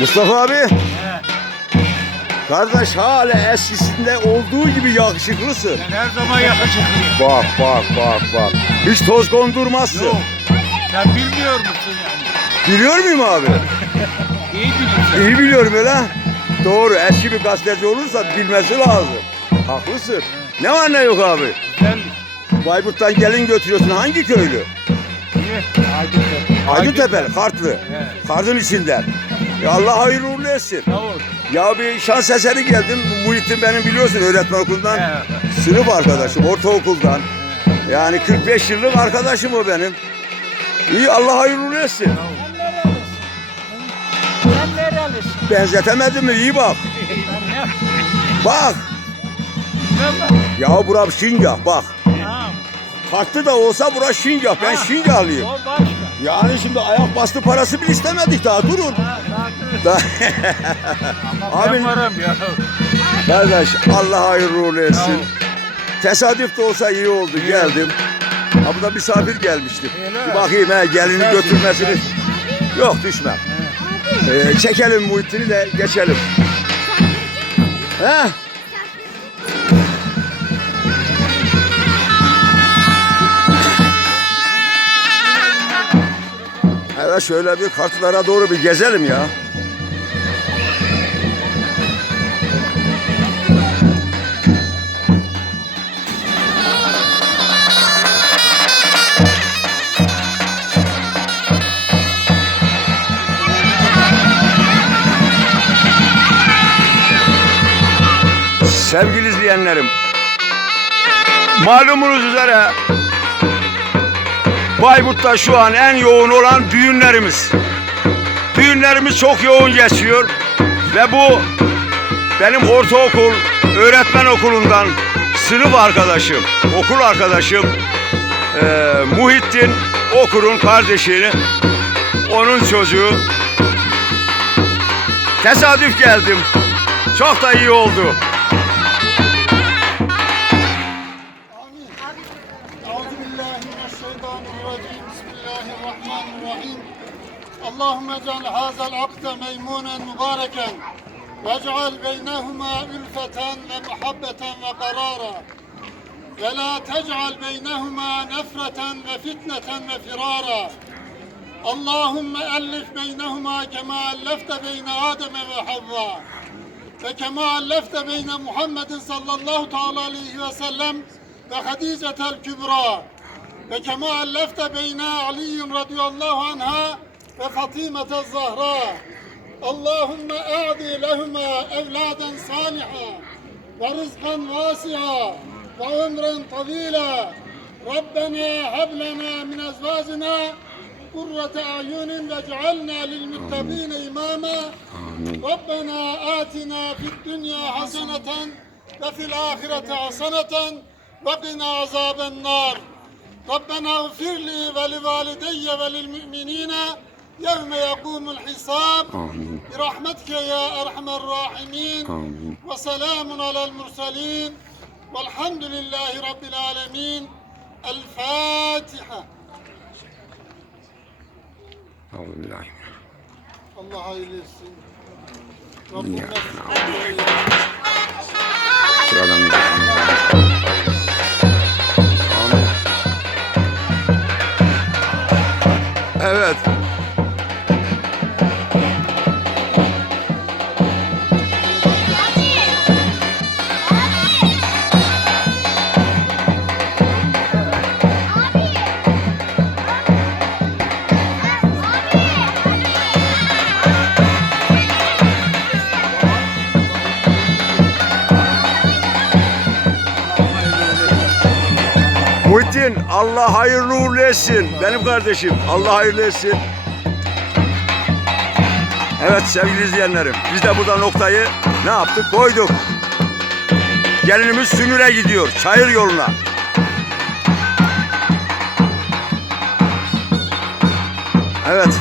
Mustafa abi. He. Kardeş hala eskisinde olduğu gibi yakışıklısın. Ben her zaman yakışıklıyım. Bak bak bak bak. Hiç toz kondurmazsın. Yok. Sen bilmiyor musun yani? Biliyor muyum abi? İyi bilirsin. İyi biliyorum öyle. Doğru. Eski bir gazeteci olursa bilmesi lazım. Haklısın. Ne var ne yok abi? Güzel. Bayburt'tan gelin götürüyorsun. Hangi köylü? İyi. Aydın Aydıntepe, Kartlı. Evet. Kartın içinden. Ya Allah hayırlı uğurlu etsin. Ya bir şans eseri geldim. Muhittin benim biliyorsun öğretmen okulundan. Sınıf arkadaşım, ortaokuldan. Yani 45 yıllık arkadaşım o benim. İyi Allah hayırlı uğurlu etsin. Sen nerelisin? Benzetemedim mi? İyi bak. Bak. Ya bura Şingah bak. Ha. Farklı da olsa bura Şingah. Ben. Şingahlıyım. O başka. Yani şimdi ayak bastı parası bile istemedik daha durun. Ha, daha Abi ben varım ya. kardeş Allah hayırlı uğurlu etsin. Tesadüf de olsa iyi oldu geldim. Ha burada misafir gelmiştim. Öyle. Bir bakayım he gelini Düşersin, götürmesini. düşersin. Yok düşmem. Ee, çekelim Muhittin'i de geçelim. He? Evet şöyle bir kartlara doğru bir gezelim ya. Sevgili izleyenlerim, malumunuz üzere Bayburt'ta şu an en yoğun olan düğünlerimiz. Düğünlerimiz çok yoğun geçiyor ve bu benim ortaokul öğretmen okulundan sınıf arkadaşım, okul arkadaşım eee Muhittin Okur'un kardeşini, onun çocuğu. Tesadüf geldim. Çok da iyi oldu. الشيطان الرجيم. بسم الله الرحمن الرحيم. اللهم اجعل هذا العقد ميمونا مباركا. واجعل بينهما ألفة ومحبة وقرارا. ولا تجعل بينهما نفرة وفتنة وفرارا. اللهم ألف بينهما كما ألفت بين آدم وحواء. وكما ألفت بين محمد صلى الله تعالى عليه وسلم وخديجة الكبرى. وكما ألفت بين علي رضي الله عنها وفاطمة الزهراء اللهم أعطي لهما أولادا صالحا ورزقا واسعا وعمرا طويلا ربنا هب لنا من أزواجنا قرة أعين واجعلنا للمتقين إماما ربنا آتنا في الدنيا حسنة وفي الآخرة حسنة وقنا عذاب النار ربنا اغفر لي ولوالدي وللمؤمنين يوم يقوم الحساب. برحمتك يا أرحم الراحمين. وسلام على المرسلين. والحمد لله رب العالمين. الفاتحة. الله hayırlı etsin. вперед! Muhittin Allah hayırlı uğurlu etsin. Benim kardeşim Allah hayırlı etsin. Evet sevgili izleyenlerim biz de burada noktayı ne yaptık koyduk. Gelinimiz Sünür'e gidiyor çayır yoluna. Evet